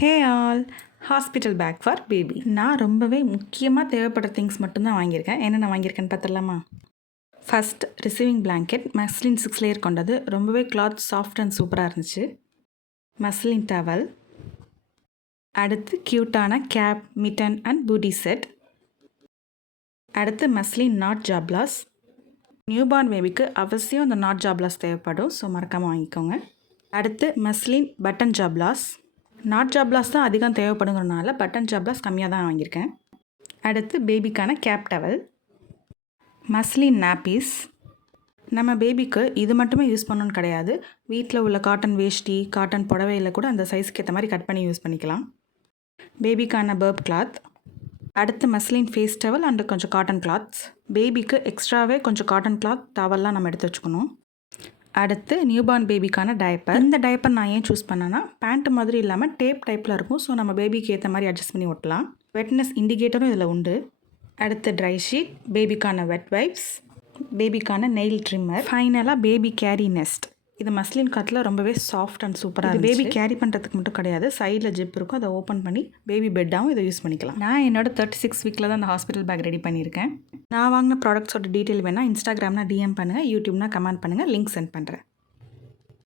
Hey all, hospital bag for baby. நான் ரொம்பவே முக்கியமாக தேவைப்படுற திங்ஸ் மட்டும்தான் வாங்கியிருக்கேன். என்னென்ன வாங்கியிருக்கேன்னு பார்த்துடலாமா? First receiving blanket muslin 6 layer கொண்டது. ரொம்பவே கிளாத் சாஃப்ட் அண்ட் சூப்பராக இருந்துச்சு. Muslin towel. அடுத்து க்யூட்டான கேப், மிட்டன் அண்ட் பூட்டி செட். அடுத்து மஸ்லின் நாட் ஜாப்லாஸ். நியூபார்ன் பேபிக்கு அவசியம் இந்த நாட் ஜாப்லாஸ் தேவைப்படும், ஸோ மறக்காமல் வாங்கிக்கோங்க. அடுத்து மஸ்லின் பட்டன் ஜாப்லாஸ். நாட் ஜாப்லாஸ் தான் அதிகம் தேவைப்படுங்கிறனால பட்டன் ஜாப்லாஸ் கம்மியாக தான் வாங்கியிருக்கேன். அடுத்து பேபிக்கான கேப் டவல். Muslin nappies. நம்ம பேபிக்கு இது மட்டுமே யூஸ் பண்ணணும்னு கிடையாது. வீட்டில் உள்ள காட்டன் வேஷ்டி, காட்டன் புடவையில் கூட அந்த சைஸ்க்கு ஏற்ற மாதிரி கட் பண்ணி யூஸ் பண்ணிக்கலாம். பேபிக்கான பர்ப் கிளாத். அடுத்து மஸ்லின் ஃபேஸ் டவல் அண்டு கொஞ்சம் காட்டன் கிளாத்ஸ். பேபிக்கு எக்ஸ்ட்ராவே கொஞ்சம் காட்டன் கிளாத் டவல்லாம் நம்ம எடுத்து வச்சுக்கணும். அடுத்து நியூபார்ன் பேபிக்கான டயப்பர். இந்த டயப்பர் நான் ஏன் சூஸ் பண்ணேன்னா, பேண்ட் மாதிரி இல்லாமல் டேப் டைப்பில் இருக்கும். ஸோ நம்ம பேபிக்கு ஏற்ற மாதிரி அட்ஜஸ்ட் பண்ணி ஒட்டலாம். வெட்னஸ் இண்டிகேட்டரும் இதில் உண்டு. அடுத்து ட்ரை ஷீட், பேபிக்கான வெட் வைப்ஸ், பேபிக்கான நெயில் ட்ரிம்மர், ஃபைனலாக பேபி கேரி நெஸ்ட். இது மஸ்லின் காத்தில் ரொம்பவே சாஃப்ட் அண்ட் சூப்பராக இருக்குது. பேபி கேரி பண்ணுறதுக்கு மட்டும் கிடையாது, சைடில் ஜிப் இருக்கும், அதை ஓப்பன் பண்ணி பேபி பெட்டாகவும் இதை யூஸ் பண்ணிக்கலாம். நான் என்னோட 36 வீக்கில் தான் அந்த ஹாஸ்பிட்டல் பேக் ரெடி பண்ணியிருக்கேன். நான் வாங்கின ப்ராடக்ட்ஸோட டீட்டெயில் வேணால் இன்ஸ்டாகிராம்னா டிஎம் பண்ணுங்கள், யூடியூப்னா கமெண்ட் பண்ணுங்கள், லிங்க் சென்ட் பண்ணுறேன்.